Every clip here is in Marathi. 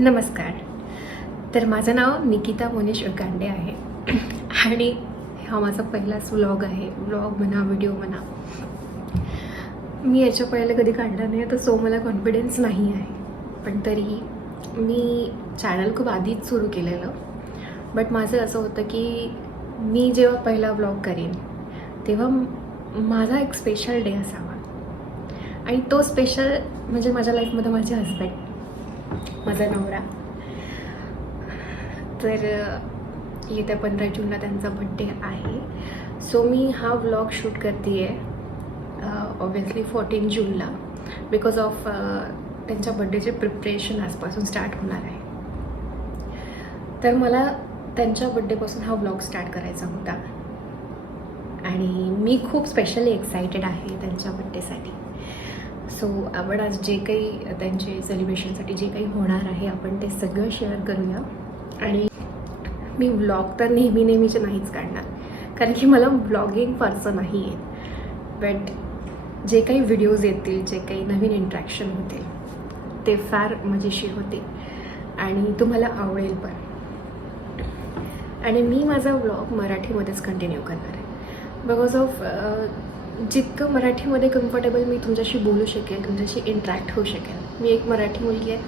नमस्कार. तर माझं नाव निकिता मोनिश उकांडे आहे आणि हा माझा पहिलाच व्लॉग आहे. व्लॉग म्हणा, व्हिडिओ म्हणा. मी याच्या पहिले कधी काढला नाही, तर सो मला कॉन्फिडन्स नाही आहे. पण तरी मी चॅनल खूप आधीच सुरू केलेलं. बट माझं असं होतं की मी जेव्हा पहिला व्लॉग करेन तेव्हा माझा एक स्पेशल डे असावा. आणि तो स्पेशल म्हणजे माझ्या लाईफमध्ये माझे हस्बंड, माझा नवरा. तर येत्या 15 जूनला त्यांचा बड्डे आहे. सो मी हा व्लॉग शूट करते आहे ऑब्वियसली 14 जूनला बिकॉज ऑफ त्यांच्या बड्डेचे प्रिपरेशन आजपासून स्टार्ट होणार आहे. तर मला त्यांच्या बड्डेपासून हा व्लॉग स्टार्ट करायचा होता आणि मी खूप स्पेशली एक्सायटेड आहे त्यांच्या बड्डेसाठी. सो आपण आज जे काही त्यांचे सेलिब्रेशनसाठी जे काही होणार आहे आपण ते सगळं शेअर करूया. आणि मी व्लॉग तर नेहमीचे नाहीच काढणार, कारण की मला व्लॉगिंग फारसं नाही आहे. बट जे काही व्हिडिओज येतील, जे काही नवीन इंट्रॅक्शन होतील ते फार मजेशीर होते आणि तुम्हाला आवडेल पण. आणि मी माझा व्लॉग मराठीमध्येच कंटिन्यू करणार आहे बिकॉज ऑफ जितकं मराठीमध्ये कम्फर्टेबल मी तुमच्याशी बोलू शकेल, तुमच्याशी इंटरॅक्ट होऊ शकेल. मी एक मराठी मुलगी आहे,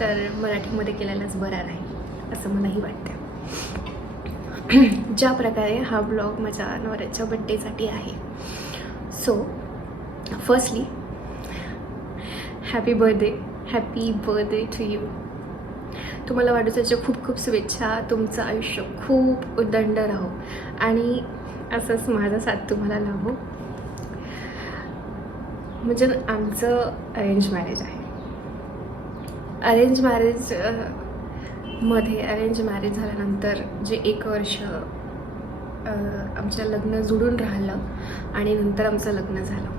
तर मराठीमध्ये केलेलाच बरा राहील असं मलाही वाटतं. ज्या प्रकारे हा ब्लॉग माझ्या नवऱ्याच्या बड्डेसाठी आहे. So firstly happy birthday to you. तुम्हाला वाढदिवसाच्या खूप खूप शुभेच्छा. तुमचं आयुष्य खूप उदंड राहो आणि असंच माझा साथ तुम्हाला लाभो. म्हणजे आमचं अरेंज मॅरेज आहे. अरेंज मॅरेज झाल्यानंतर जे 1 वर्ष आमचं लग्न जुळून राहिलं आणि नंतर आमचं लग्न झालं,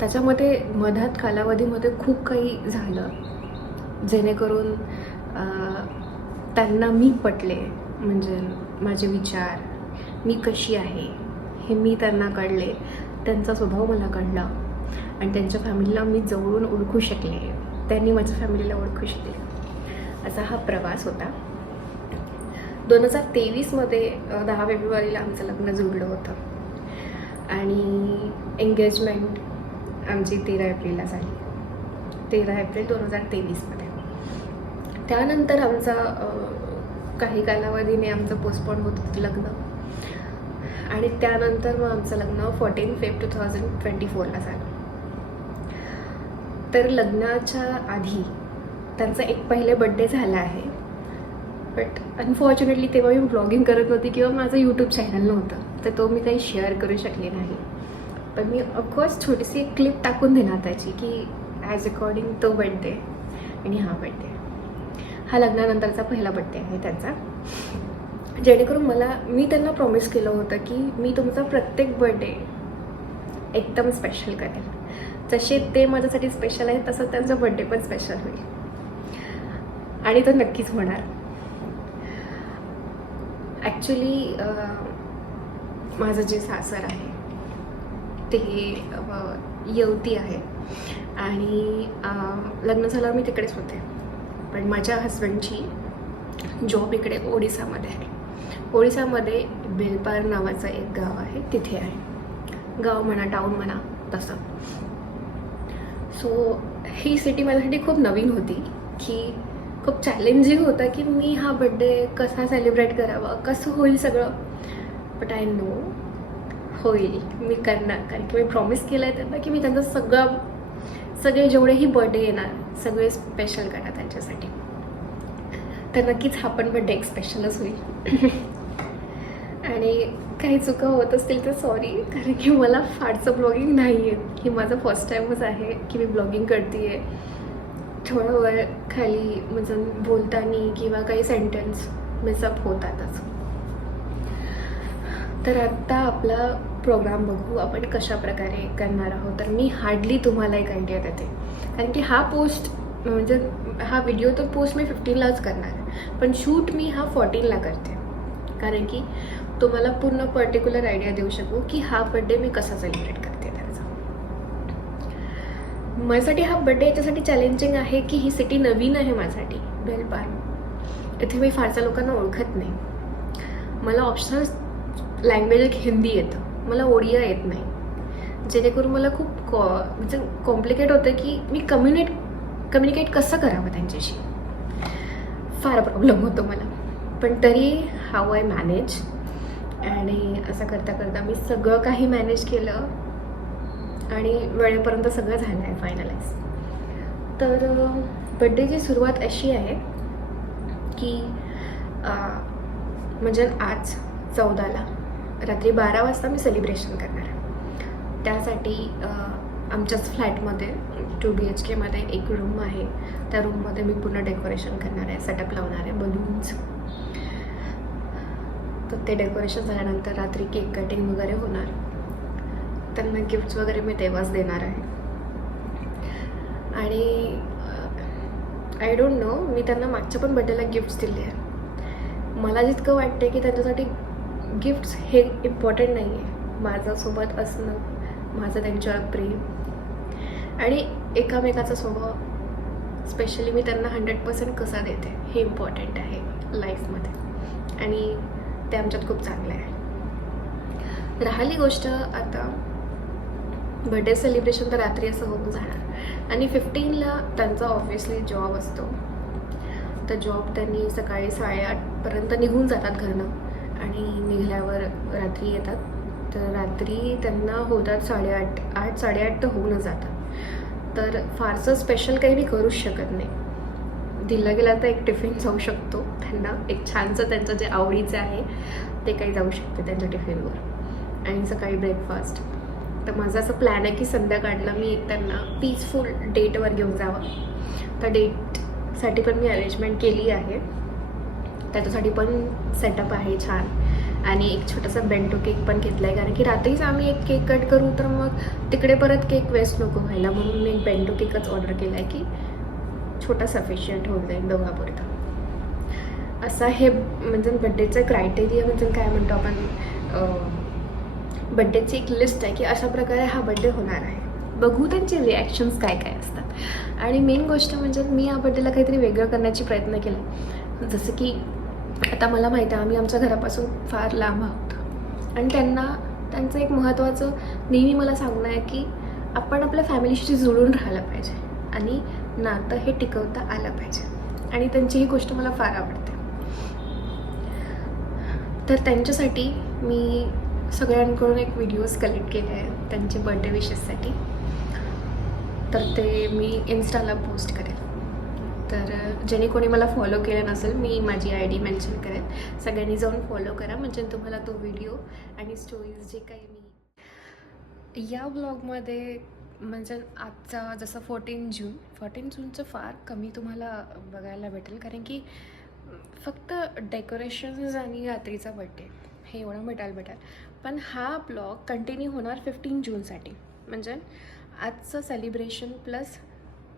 त्याच्यामध्ये मधात कालावधीमध्ये खूप काही झालं जेणेकरून त्यांना मी पटले. म्हणजे माझे विचार, मी कशी आहे हे मी त्यांना कळले, त्यांचा स्वभाव मला कळला आणि त्यांच्या फॅमिलीला मी जवळून ओळखू शकले, त्यांनी माझ्या फॅमिलीला ओळखू शकले. असा हा प्रवास होता. 2023मध्ये 10 फेब्रुवारीला आमचं लग्न जुळलं होतं आणि एंगेजमेंट आमची 13 एप्रिलला झाली. 13 एप्रिल 2023मध्ये. त्यानंतर आमचा काही कालावधीने आमचं पोस्टपोन होत होतं लग्न आणि त्यानंतर मग आमचं लग्न 14 फेब्रुवारी 2024ला झालं. तर लग्नाच्या आधी त्यांचा एक पहिले बड्डे झाला आहे. बट अनफॉर्च्युनेटली तेव्हा मी ब्लॉगिंग करत नव्हती किंवा माझं यूट्यूब चॅनल नव्हतं, तर तो मी काही शेअर करू शकले नाही. पण मी ऑफकोर्स छोटीशी एक क्लिप टाकून देणार त्याची की ॲज अकॉर्डिंग तो बड्डे आणि हा बड्डे. हा लग्नानंतरचा पहिला बड्डे आहे त्यांचा. जेणेकरून मी त्यांना प्रॉमिस केलं होतं की मी तुमचा प्रत्येक बर्थडे एकदम स्पेशल करेल. जसे ते माझ्यासाठी स्पेशल आहे तसं त्यांचा बर्थडे पण स्पेशल होईल आणि तो नक्कीच होणार. ॲक्च्युली माझं जे सासर आहे ते येवती आहे आणि लग्न झाल्यावर मी तिकडेच होते. पण माझ्या हस्बंडची जॉब इकडे ओडिसामध्ये आहे. ओडिसामध्ये बेलपार नावाचं एक गाव आहे, तिथे आहे. गाव म्हणा, टाऊन म्हणा तसं. सो ही सिटी माझ्यासाठी खूप नवीन होती की खूप चॅलेंजिंग होतं की मी हा बड्डे कसा सेलिब्रेट करावा, कसं होईल सगळं. बट आय नो होईल, मी करणार. कारण की मी प्रॉमिस केलं आहे त्यांना की मी त्यांचं सगळे जेवढेही बर्थडे येणार सगळे स्पेशल करणार त्यांच्यासाठी. तर नक्कीच हा पण बड्डे एक स्पेशलच होईल. आणि काही चुका होत असतील तर सॉरी, कारण की मला फारसं ब्लॉगिंग नाही आहे. ही माझं फर्स्ट टाईमच आहे की मी ब्लॉगिंग करते आहे. थोडं वर खाली म्हणजे बोलताना किंवा काही सेंटेन्स मिसअप होतातच. तर आत्ता आपला प्रोग्राम बघू आपण कशा प्रकारे करणार आहोत. तर मी हार्डली तुम्हाला एक आयडिया देते, कारण की हा व्हिडिओ तर पोस्ट मी 15लाच करणार आहे, पण शूट मी हा 14ला करते. कारण की तुम्हाला पूर्ण पर्टिक्युलर आयडिया देऊ शकू की हा बड्डे मी कसा सेलिब्रेट करते त्याचा. माझ्यासाठी हा बड्डे याच्यासाठी चॅलेंजिंग आहे की ही सिटी नवीन आहे माझ्यासाठी, बेलपार. इथे मी फारशा लोकांना ओळखत नाही. मला ऑप्शनल लँग्वेज हिंदी येतं, मला ओडिया येत नाही, जेणेकरून मला खूप म्हणजे कॉम्प्लिकेट होतं की मी कम्युनिकेट कसं करावं त्यांच्याशी. फार प्रॉब्लेम होतो मला. पण तरी हाऊ आय मॅनेज, आणि असं करता करता मी सगळं काही मॅनेज केलं आणि वेळेपर्यंत सगळं झालं आहे फायनलाइज. तर बड्डेची सुरुवात अशी आहे की म्हणजे आज 14ला रात्री 12 वाजता मी सेलिब्रेशन करणार आहे. त्यासाठी आमच्याच फ्लॅटमध्ये 2 BHKमध्ये एक रूम आहे. त्या रूममध्ये मी पूर्ण डेकोरेशन करणार आहे, सेटअप लावणार आहे, बलून्स. तर ते डेकोरेशन झाल्यानंतर रात्री केक कटिंग वगैरे होणार. त्यांना गिफ्ट्स वगैरे मी तेव्हाच देणार आहे. आणि आय डोंट नो, मी त्यांना मागच्या पण बड्डेला गिफ्ट्स दिले आहे. मला जितकं वाटते की त्यांच्यासाठी गिफ्ट्स हे इम्पॉर्टंट नाही आहे, माझ्यासोबत असणं, माझं त्यांच्यावर प्रेम आणि एकामेकाचा स्वभाव, स्पेशली मी त्यांना 100% कसा देते हे इम्पॉर्टंट आहे लाईफमध्ये. आणि ते आमच्यात खूप चांगलं आहे. राहिली गोष्ट आता बड्डे सेलिब्रेशन, तर रात्री असं होऊन जाणार. आणि 15ला त्यांचा ऑब्व्हियसली जॉब असतो. तर जॉब त्यांनी सकाळी 8:30पर्यंत निघून जातात घरनं आणि निघाल्यावर रात्री येतात. तर रात्री त्यांना होतात 8:30 तर होऊनच जातात. तर फारसं स्पेशल काही मी करूच शकत नाही. दिलं गेला तर एक टिफिन जाऊ शकतो त्यांना, एक छानसं त्यांचं जे आवडीचं आहे ते काही जाऊ शकते त्यांच्या टिफिनवर, आणि सकाळी ब्रेकफास्ट. तर माझा असं प्लॅन आहे की संध्याकाळला मी त्यांना पीसफुल डेटवर घेऊन जावं. त्या डेटसाठी पण मी अरेंजमेंट केली आहे, त्याच्यासाठी पण सेटअप आहे छान. आणि एक छोटासा बेंटो केक पण घेतला आहे, कारण की रात्रीच आम्ही एक केक कट करू तर मग तिकडे परत केक वेस्ट नको व्हायला, म्हणून मी एक बेंटो केकच ऑर्डर केला आहे की छोटा सफिशियंट होऊन जाईल दोघापुरता. असा हे म्हणजे बड्डेचं क्रायटेरिया, म्हणजे काय म्हणतो आपण, बड्डेची एक लिस्ट आहे की अशा प्रकारे हा बड्डे होणार आहे. बघू त्यांचे रिॲक्शन्स काय काय असतात. आणि मेन गोष्ट म्हणजे मी या बड्डेला काहीतरी वेगळं करण्याची प्रयत्न केला. जसं की आता मला माहिती आहे आम्ही आमच्या घरापासून फार लांब आहोत, आणि त्यांचं एक महत्त्वाचं नेहमी मला सांगणं आहे की आपण आपल्या फॅमिलीशी जुळून राहायला पाहिजे आणि नातं हे टिकवता आलं पाहिजे. आणि त्यांची ही गोष्ट मला फार आवडते. तर त्यांच्यासाठी मी सगळ्यांकडून एक व्हिडिओज कलेक्ट केले आहे त्यांचे बर्थडे विशेससाठी. तर ते मी इन्स्टाला पोस्ट करेल. तर ज्याने कोणी मला फॉलो केलं नसेल, मी माझी ID मेन्शन करेन. सगळ्यांनी जाऊन फॉलो करा, म्हणजे तुम्हाला तो व्हिडिओ आणि स्टोरीज जे काही मी या ब्लॉगमध्ये, म्हणजे आजचा जसं 14 जूनचं फार कमी तुम्हाला बघायला भेटेल, कारण की फक्त डेकोरेशन्स आणि रात्रीचा बड्डे हे एवढं भेटेल. पण हा ब्लॉग कंटिन्यू होणार 15 जूनसाठी, म्हणजे आजचं सेलिब्रेशन प्लस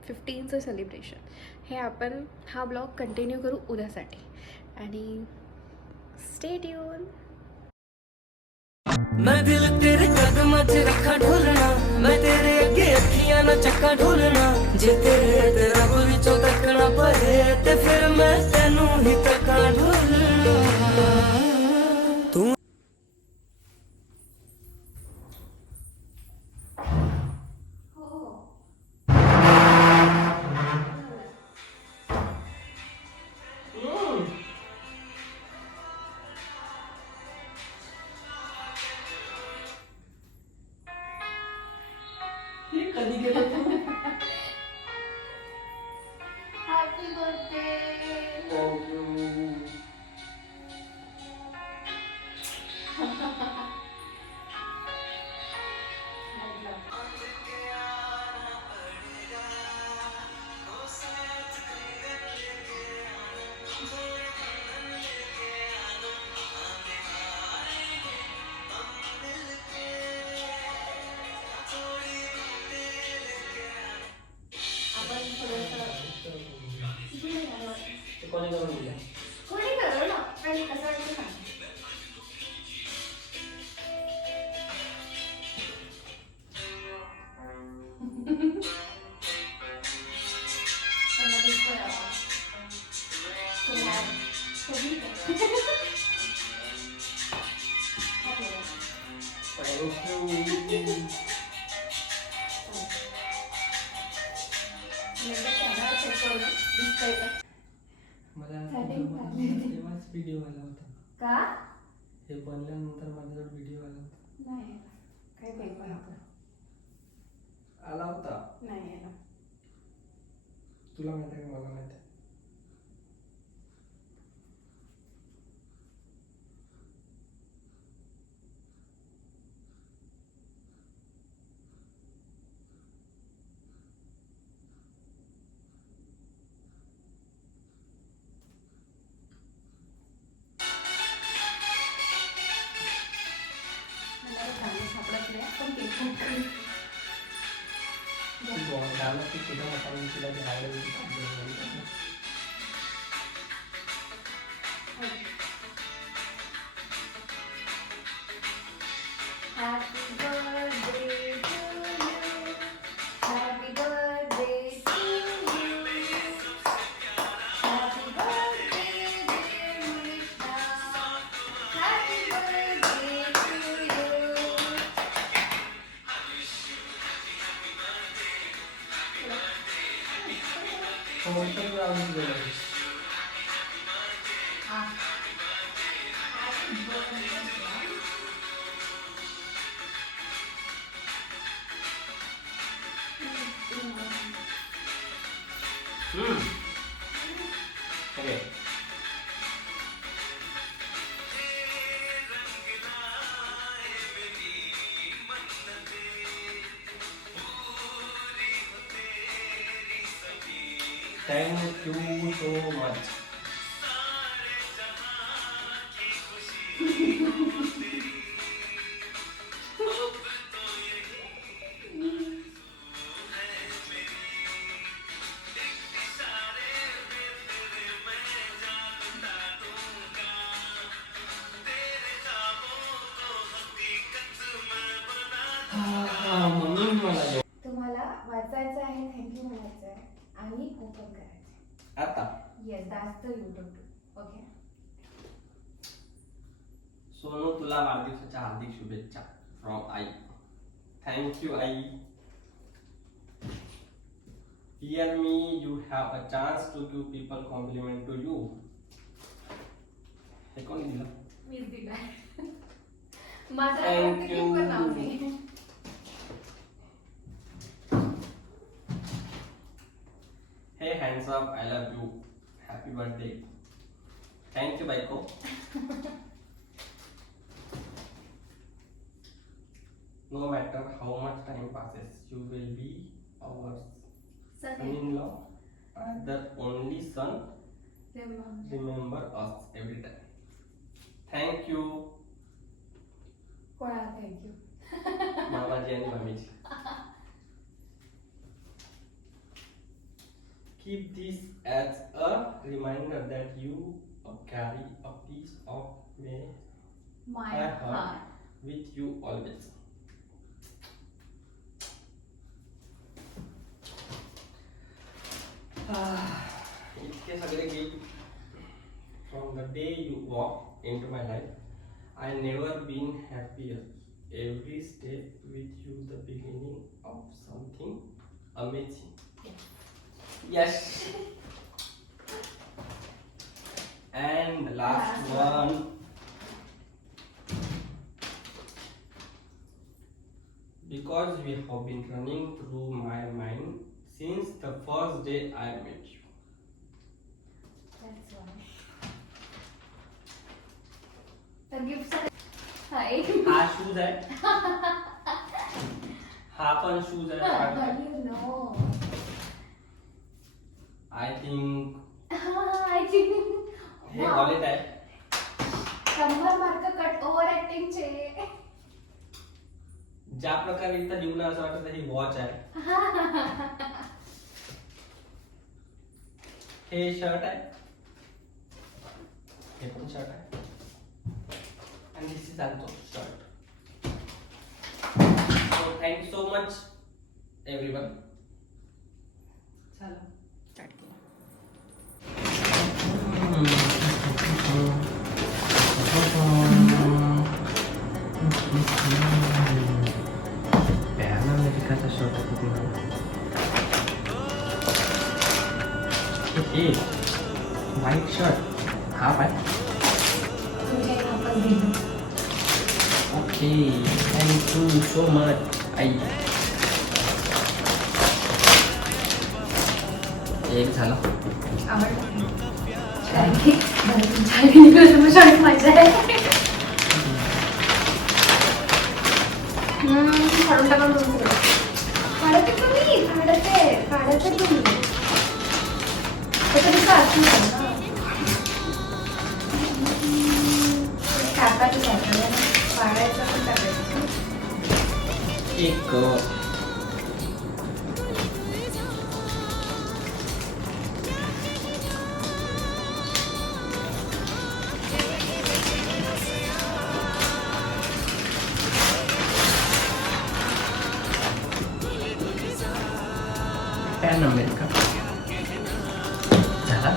15चं सेलिब्रेशन हे आपण हा ब्लॉग कंटिन्यू करू उद्यासाठी. आणि स्टे ट्यून. मैं दिल तेरे कदमां च रखा ढोलना, मैं तेरे अगे अखियां ना चक्का ढोलना, जे तेरे ते रब विचों तकना पए ते फिर मैं तैनू ही तक्का ढोलना. तू कधी गेलो हॅपी बर्थडे. कोणी करून दिला? कोणी करलं ना, आणि कसं वाटतं सांग. मला Setting झाली. तेव्हाच व्हिडिओ आला होता. का हे बनल्यानंतर माझ्याजवळ व्हिडिओ आला होता. नाही काय पेपर आला होता. नाही आला. तुला माहिती आहे का मला माहिती आहे. मला गाणं सापडत नाही पण ते खूप गाणं ते तुझ्या हाताने तुला घ्यायला Happy birthday to you. Happy birthday to you. Happy birthday dear Krishna. Happy birthday to you. कोणतं आवडून गेलं. Happy birthday. Okay. Thank you so much. म्हणून मला जेव- तुम्हाला वाचायचं आहे, थँक्यू म्हणायचं आहे आणि ओपन करायचं आहे. आता yes that's the YouTube. Okay Sonu तुला वाढदिवसाच्या हार्दिक शुभेच्छा from I. Thank you I. Hear me, you have a chance to give people compliment to you. हे कोणी दिलं? मीच दिलाय. माझा Thank you. पण नाव नाही. Hey hands up, I love you. Happy birthday. Thank you, Baiko. No matter how much time passes, you will be our son-in-law. The only son. Remember us every time. Thank you. कोणाला थँक्यू. मामाजी आणि मामीजी. Keep this as a reminder that you carry a piece of me My I heart heart. with you always. इतके सगळे gift from the day you walked into my life. I never been happier. Every step with you, the beginning of something amazing. Yes. And the last one. Because we have been running through my mind since the first day I met you. That's why. तर गिफ्ट हाय. हा शूज आहे. हा पण शूज आहे. You know. I think I think. हे वॉलेट आहे. 100 मार्क कट ओव्हर ऍक्टिंग चे. ज्या प्रकारे इथं लिहून असं वाटतं ही वॉच आहे. हे शर्ट आहे. हे पण शर्ट आहे. And this is also shirt. So thank you so much everyone. चला स्टार्ट केलं. ओके व्हाईट शर्ट हाफ आहे तुझ्या हातात घेऊन okay thank you so much I एक झालं आवडलं शाळेत मजा आहे काढून टाकून काढते तुम्ही काढते तुम्ही तरी टाकायचं काढायचं पण टाकायचं एक पॅन अमेरिका झाला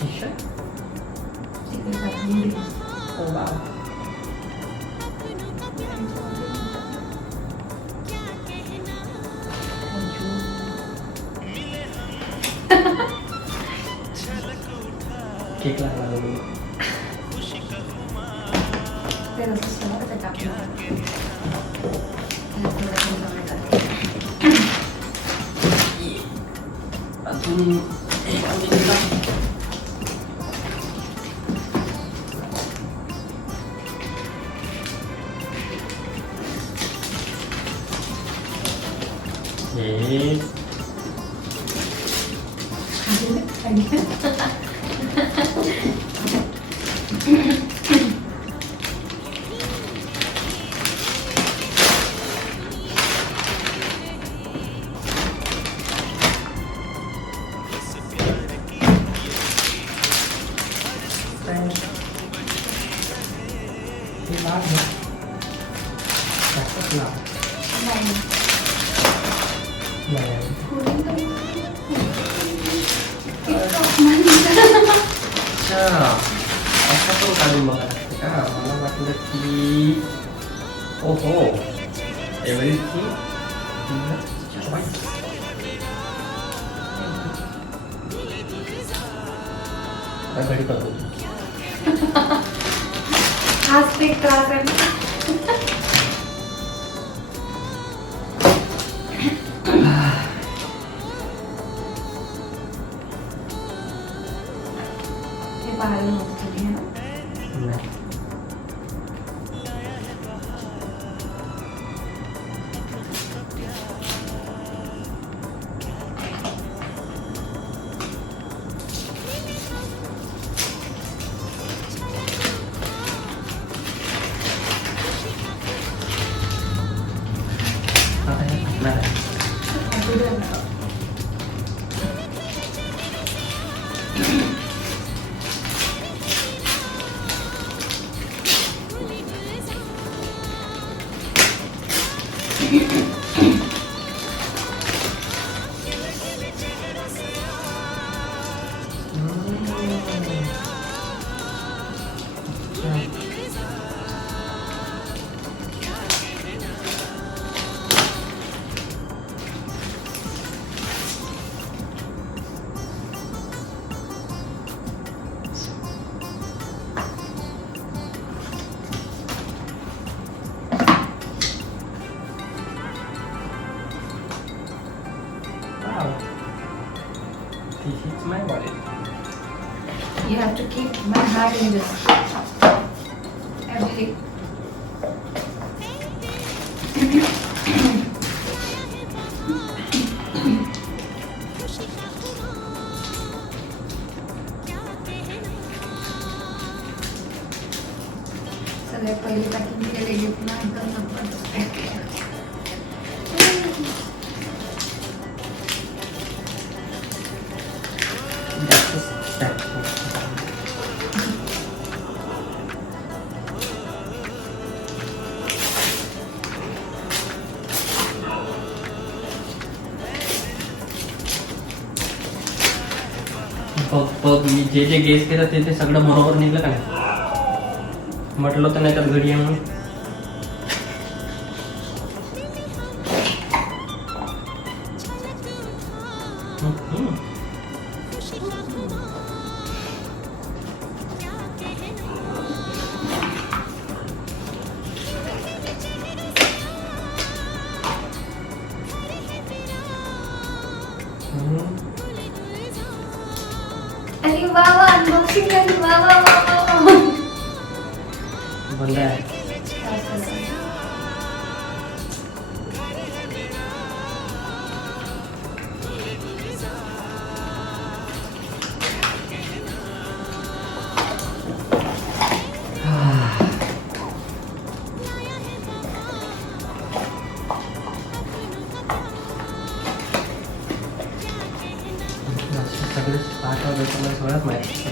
टी शर्ट ओ वा केक लागला ते नसतं ते टाकलं अजून एक अमेरिका हे लाभ है लाभ नाही अच्छा असा पण काढून बघा लागते का मला वाटलं की ओहो एव्हरीथिंग घडी करतो हाच ते त्रास आहे ना. हे पाहायला नव्हतं तुम्ही, है ना? नाही आता हे फुटणार आहे. असू दे ना. Wow. This is my wallet. You have to keep my heart in this. Every सगळ्यात पहिले पॅकिंग केलेले गिफ्ट ना एकदम नंबर That's a step. बघ मी जे जे गेस केलं ते सगळं बरोबर निघलं का नाही म्हटलं तर नाही तर घडी आहे म्हणून चिकन वा वा वा वा. बंद आहे. सगळे पाठवा देताना सगळ्यात माहिती.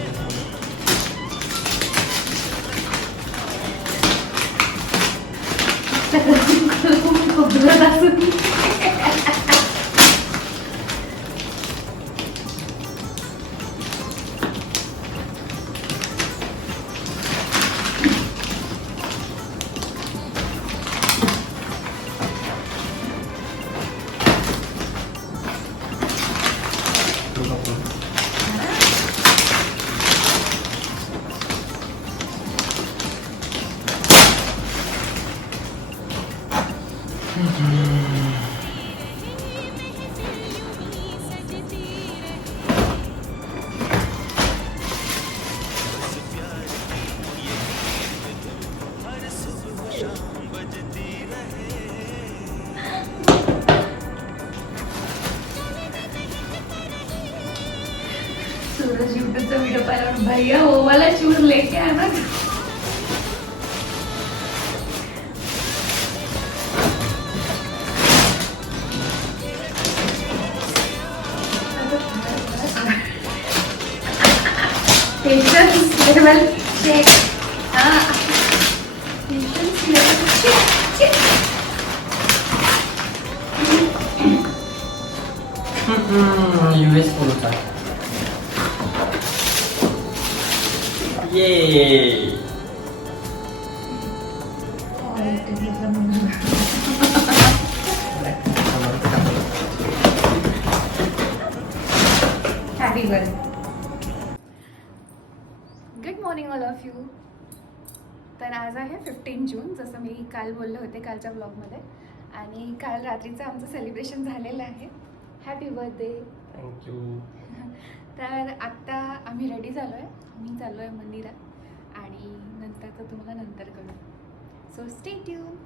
सूरज यूट्यूबचा व्हिडिओ पाहिल्यावर भैया वो वाला चूर लेके आना. Patience level check. हां पेशन्स लेवल चेक. US बोलता. ये happy birthday. Good morning all of you. तर आज आहे 15 जून, जसं मी काल बोलले होते कालच्या ब्लॉगमध्ये. आणि काल रात्रीचं आमचं सेलिब्रेशन झालेलं आहे. Happy birthday. थँक्यू. तर आत्ता आम्ही रेडी झालो आहे. आम्ही चाललो आहे मंदिरात आणि नंतरचं तुम्हाला नंतर कळू. So stay tune.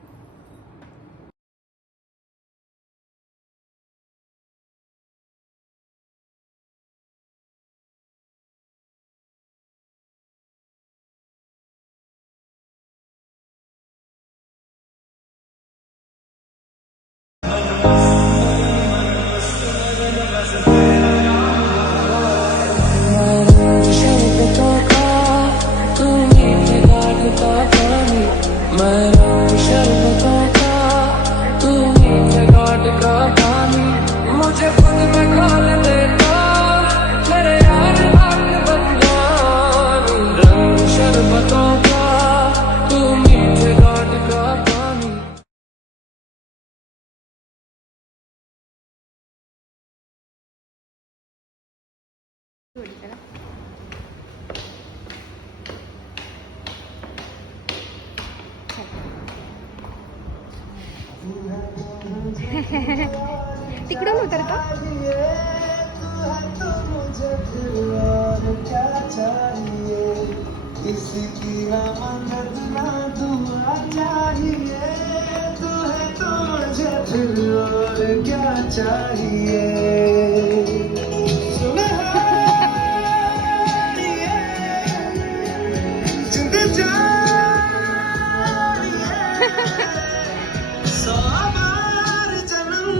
तिकडून उतर का?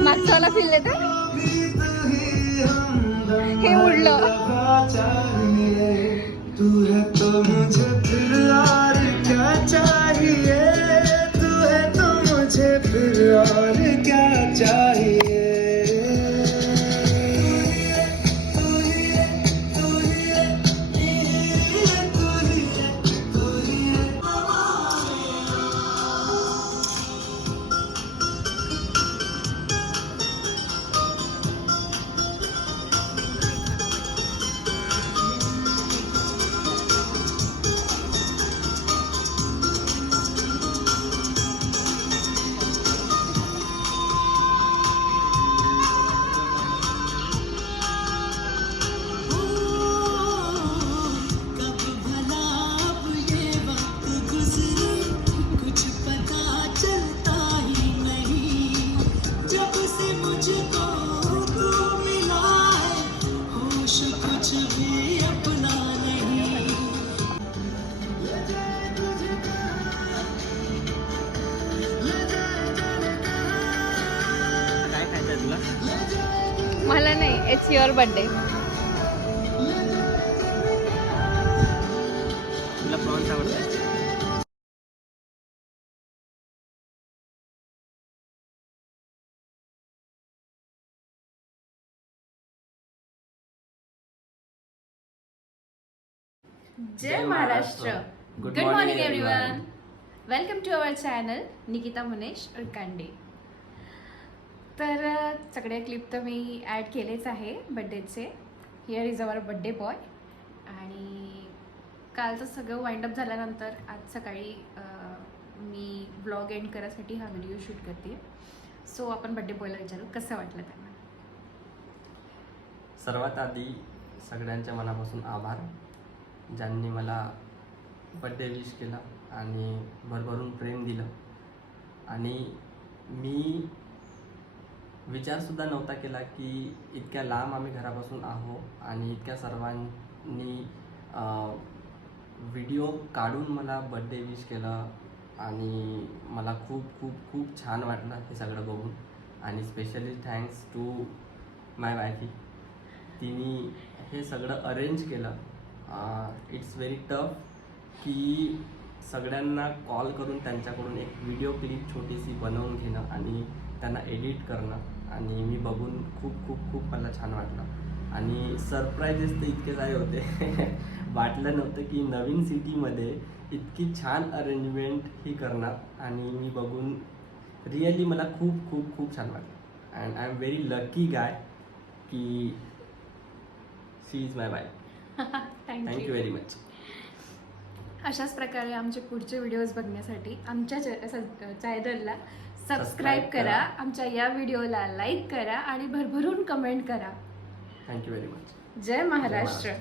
मागचा फील देत हे उडलं. तू है तो मुझे फिर और क्या चाहिए, तू है तो मुझे फिर और क्या चाहिए. It's your birthday. तुला प्रॉन्स आवडतात? जय Maharashtra. Good morning everyone. Welcome to our channel Nikita Munesh Urkande. तर सगळे क्लिप तर मी ॲड केलेच आहे बड्डेचे. Here is our birthday boy. आणि कालचं सगळं वाइंडअप झाल्यानंतर आज सकाळी मी ब्लॉग एंड करायसाठी हा व्हिडिओ शूट करते. सो आपण बड्डे बॉयला विचारू कसं वाटलं त्यांना. सर्वात आधी सगळ्यांच्या मनापासून आभार, ज्यांनी मला बड्डे विश केला आणि भरभरून प्रेम दिलं. आणि मी विचारसुद्धा नव्हता केला की इतक्या लांब आम्ही घरापासून आहो आणि इतक्या सर्वांनी व्हिडिओ काढून मला बड्डे विश केलं. आणि मला खूप खूप खूप छान वाटलं हे सगळं बघून. आणि स्पेशली थँक्स टू माय वायफी, तिने हे सगळं अरेंज केलं. इट्स व्हेरी टफ की सगळ्यांना कॉल करून त्यांच्याकडून एक व्हिडिओ क्लिप छोटीशी बनवून घेणं आणि त्यांना एडिट करणं. आणि मी बघून खूप खूप खूप मला छान वाटलं. आणि सरप्राईजेस तर इतके सारे होते वाटलं नव्हतं की नवीन सिटीमध्ये इतकी छान अरेंजमेंट ही करणार. आणि मी बघून रिअली मला खूप खूप खूप छान वाटलं. And I am very lucky guy की she is my wife. Thank you very much. अशाच प्रकारे आमचे पुढचे व्हिडिओज बघण्यासाठी आमच्या चॅनलला सबस्क्राईब करा, आमच्या या व्हिडिओला लाईक करा आणि भरभरून कमेंट करा. Thank you very much. जय महाराष्ट्र.